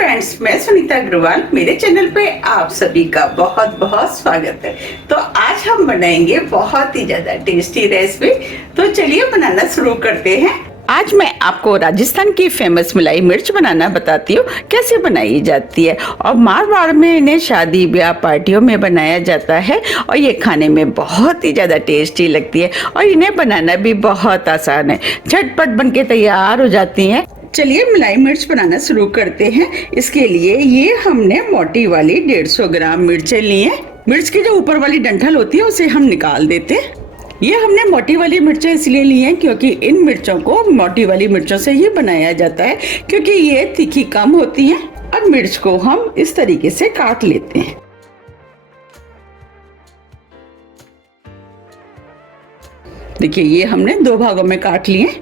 Friends, मैं सुनीता अग्रवाल। मेरे channel पे आप सभी का बहुत बहुत स्वागत है। तो आज हम बनाएंगे बहुत ही ज्यादा टेस्टी रेसिपी। तो चलिए बनाना शुरू करते हैं। आज मैं आपको राजस्थान की फेमस मलाई मिर्च बनाना बताती हूँ, कैसे बनाई जाती है। और मारवाड़ में इन्हें शादी ब्याह पार्टियों में बनाया जाता है और ये खाने में बहुत ही ज़्यादा टेस्टी लगती है और इन्हें बनाना भी बहुत आसान है, झटपट बन के तैयार हो जाती हैं। चलिए मलाई मिर्च बनाना शुरू करते हैं। इसके लिए ये हमने मोटी वाली 150 ग्राम मिर्चें ली हैं। मिर्च की जो ऊपर वाली डंठल होती है उसे हम निकाल देते हैं। ये हमने मोटी वाली मिर्चें इसलिए ली हैं क्योंकि इन मिर्चों को मोटी वाली मिर्चों से ही बनाया जाता है, क्योंकि ये तीखी कम होती हैं। अब मिर्च को हम इस तरीके से काट लेते हैं। देखिए, ये हमने 2 भागों में काट लिए।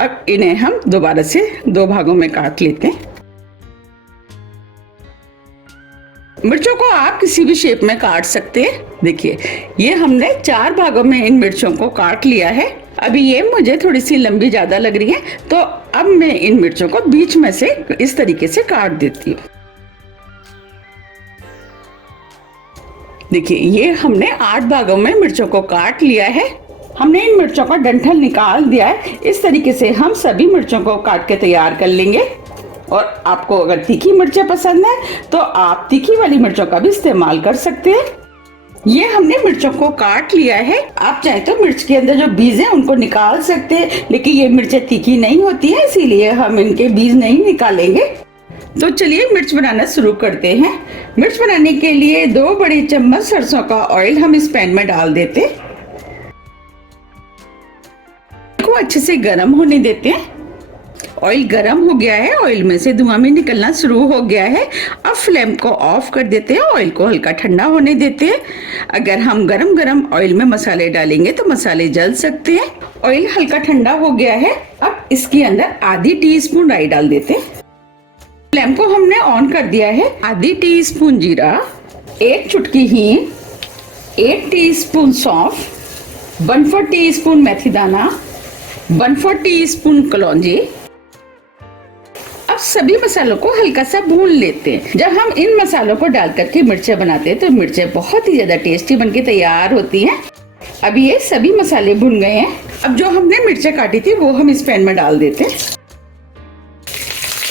अब इन्हें हम दोबारा से 2 भागों में काट लेते हैं। मिर्चों को आप किसी भी शेप में काट सकते हैं। देखिए, ये हमने 4 भागों में इन मिर्चों को काट लिया है। अभी ये मुझे थोड़ी सी लंबी ज्यादा लग रही है, तो अब मैं इन मिर्चों को बीच में से इस तरीके से काट देती हूँ। देखिए, ये हमने 8 भागों में मिर्चों को काट लिया है। हमने इन मिर्चों का डंठल निकाल दिया है। इस तरीके से हम सभी मिर्चों को काट के तैयार कर लेंगे। और आपको अगर तीखी मिर्चें पसंद है तो आप तीखी वाली मिर्चों का भी इस्तेमाल कर सकते हैं। ये हमने मिर्चों को काट लिया है। आप चाहे तो मिर्च के अंदर जो बीज हैं उनको निकाल सकते हैं, लेकिन ये मिर्चें तीखी नहीं होती हैं, इसीलिए हम इनके बीज नहीं निकालेंगे। तो चलिए मिर्च बनाना शुरू करते हैं। मिर्च बनाने के लिए 2 बड़े चम्मच सरसों का ऑयल हम इस पैन में डाल देते हैं। को अच्छे से गर्म होने देते हैं। ऑयल गर्म हो गया है, ऑयल में से धुआं भी निकलना शुरू हो गया है। अब फ्लेम को ऑफ कर देते हैं, ऑयल को हल्का ठंडा होने देते हैं। अगर हम गरम गरम ऑयल में मसाले डालेंगे तो मसाले जल सकते हैं। ऑयल हल्का ठंडा हो गया है। अब इसके अंदर आधी टीस्पून राई डाल देते हैं। फ्लेम को हमने ऑन कर दिया है। आधी टीस्पून जीरा, 1 चुटकी हींग, 1 टीस्पून सौंफ, 1/4 टीस्पून मेथी दाना, 1/4 टीस्पून कलौंजी। अब सभी मसालों को हल्का सा भून लेते हैं। जब हम इन मसालों को डाल करके मिर्चें बनाते हैं तो मिर्चें बहुत ही ज्यादा टेस्टी बनके तैयार होती हैं। अब ये सभी मसाले भुन गए हैं। अब जो हमने मिर्चें काटी थी वो हम इस पैन में डाल देते हैं।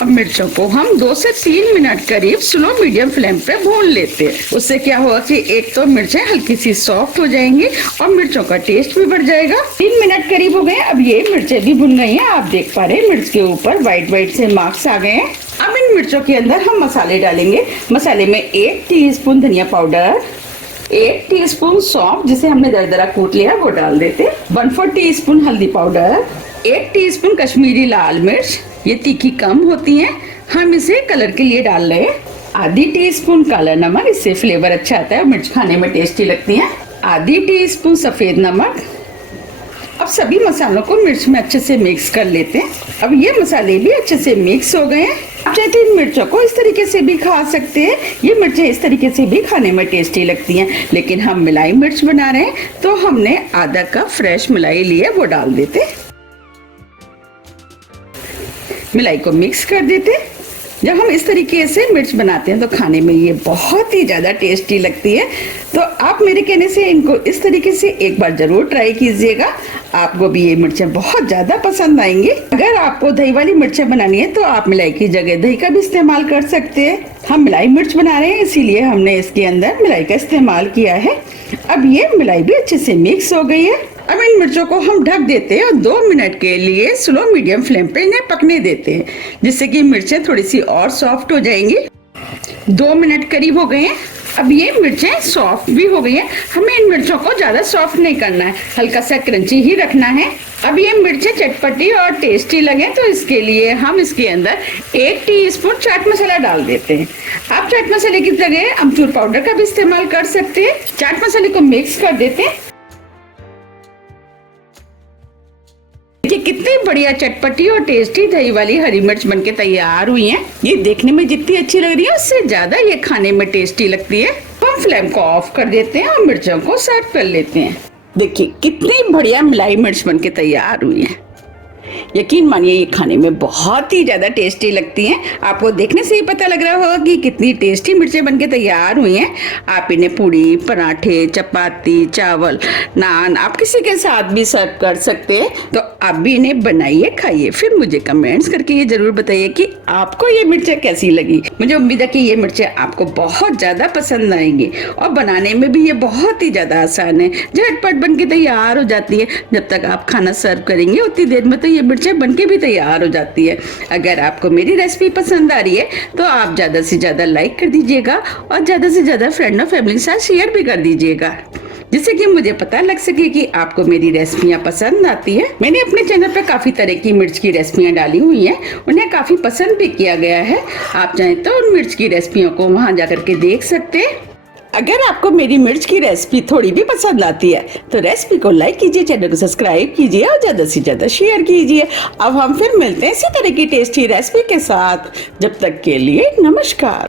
अब मिर्चों को हम 2 से 3 मिनट करीब स्लो मीडियम फ्लेम पे भून लेते हैं। उससे क्या होगा कि एक तो मिर्चें हल्की सी सॉफ्ट हो जाएंगी और मिर्चों का टेस्ट भी बढ़ जाएगा। 3 मिनट करीब हो गए। अब ये मिर्चें भी भुन गई हैं। आप देख पा रहे हैं मिर्च के ऊपर व्हाइट से मार्क्स आ गए हैं। अब इन मिर्चों के अंदर हम मसाले डालेंगे। मसाले में 1 टीस्पून धनिया पाउडर, 1 टीस्पून सौंफ जिसे हमने दरदरा कूट लिया वो डाल देते, 1/4 टीस्पून हल्दी पाउडर, 1 टीस्पून कश्मीरी लाल मिर्च, ये तीखी कम होती हैं, हम इसे कलर के लिए डाल रहे हैं। आधी टीस्पून काला नमक, इससे फ्लेवर अच्छा आता है और मिर्च खाने में टेस्टी लगती है। आधी टीस्पून सफेद नमक। अब सभी मसालों को मिर्च में अच्छे से मिक्स कर लेते हैं। अब ये मसाले भी अच्छे से मिक्स हो गए हैं। आप चाहे तो इन मिर्चों को इस तरीके से भी खा सकते हैं। ये मिर्चें इस तरीके से भी खाने में टेस्टी लगती हैं, लेकिन हम मलाई मिर्च बना रहे हैं तो हमने आधा कप फ्रेश मलाई लिए वो डाल देते। मलाई को मिक्स कर देते। जब हम इस तरीके से मिर्च बनाते हैं तो खाने में ये बहुत ही ज्यादा टेस्टी लगती है। तो आप मेरे कहने से इनको इस तरीके से एक बार जरूर ट्राई कीजिएगा। आपको भी ये मिर्चें बहुत ज्यादा पसंद आएंगी। अगर आपको दही वाली मिर्चें बनानी है तो आप मलाई की जगह दही का भी इस्तेमाल कर सकते हैं। हम मलाई मिर्च बना रहे हैं इसीलिए हमने इसके अंदर मलाई का इस्तेमाल किया है। अब ये मलाई भी अच्छे से मिक्स हो गई है। अब इन मिर्चों को हम ढक देते हैं और 2 मिनट के लिए स्लो मीडियम फ्लेम पे इन्हें पकने देते हैं, जिससे कि मिर्चें थोड़ी सी और सॉफ्ट हो जाएंगी। 2 मिनट करीब हो गए हैं। अब ये मिर्चें सॉफ्ट भी हो गई हैं। हमें इन मिर्चों को ज्यादा सॉफ्ट नहीं करना है, हल्का सा क्रंची ही रखना है। अब ये मिर्चें चटपटी और टेस्टी लगे तो इसके लिए हम इसके अंदर 1 टीस्पून चाट मसाला डाल देते हैं। आप चाट मसाले की जगह अमचूर पाउडर का भी इस्तेमाल कर सकते हैं। चाट मसाले को मिक्स कर देते हैं। देखिए कितनी बढ़िया चटपटी और टेस्टी दही वाली हरी मिर्च बनके तैयार हुई हैं। ये देखने में जितनी अच्छी लग रही है उससे ज्यादा ये खाने में टेस्टी लगती है। हम फ्लेम को ऑफ कर देते हैं और मिर्चों को सर्व कर लेते हैं। देखिए कितनी बढ़िया मलाई मिर्च बनके तैयार हुई है। यकीन मानिए ये खाने में बहुत ही ज़्यादा टेस्टी लगती हैं। आपको देखने से ही पता लग रहा होगा कि कितनी टेस्टी मिर्चें बनके तैयार हुई हैं। आप इन्हें पूड़ी, पराठे, चपाती, चावल, नान, आप किसी के साथ भी सर्व कर सकते हैं। तो आप भी इन्हें बनाइए, खाइए, फिर मुझे कमेंट्स करके ये जरूर बताइए कि आपको ये मिर्चें कैसी लगी। मुझे उम्मीद है कि ये मिर्चें आपको बहुत ज़्यादा पसंद आएंगी और बनाने में भी ये बहुत ही ज़्यादा आसान है, झटपट बनके तैयार हो जाती है। जब तक आप खाना सर्व करेंगे उतनी देर में तो ये मिर्चें बनके भी तैयार हो जाती है। अगर आपको मेरी रेसिपी पसंद आ रही है तो आप ज़्यादा से ज़्यादा लाइक कर दीजिएगा और ज़्यादा से ज़्यादा फ्रेंड और फैमिली के साथ शेयर भी कर दीजिएगा, जिससे कि मुझे पता लग सके कि आपको मेरी रेसिपियाँ पसंद आती है। मैंने अपने चैनल पे काफ़ी तरह की मिर्च की रेसिपियाँ डाली हुई हैं, उन्हें काफ़ी पसंद भी किया गया है। आप चाहें तो उन मिर्च की रेसिपियों को वहाँ जा करके देख सकते हैं। अगर आपको मेरी मिर्च की रेसिपी थोड़ी भी पसंद आती है तो रेसिपी को लाइक कीजिए, चैनल को सब्सक्राइब कीजिए और ज़्यादा से ज़्यादा शेयर कीजिए। अब हम फिर मिलते हैं इसी तरह की टेस्टी रेसिपी के साथ। जब तक के लिए नमस्कार।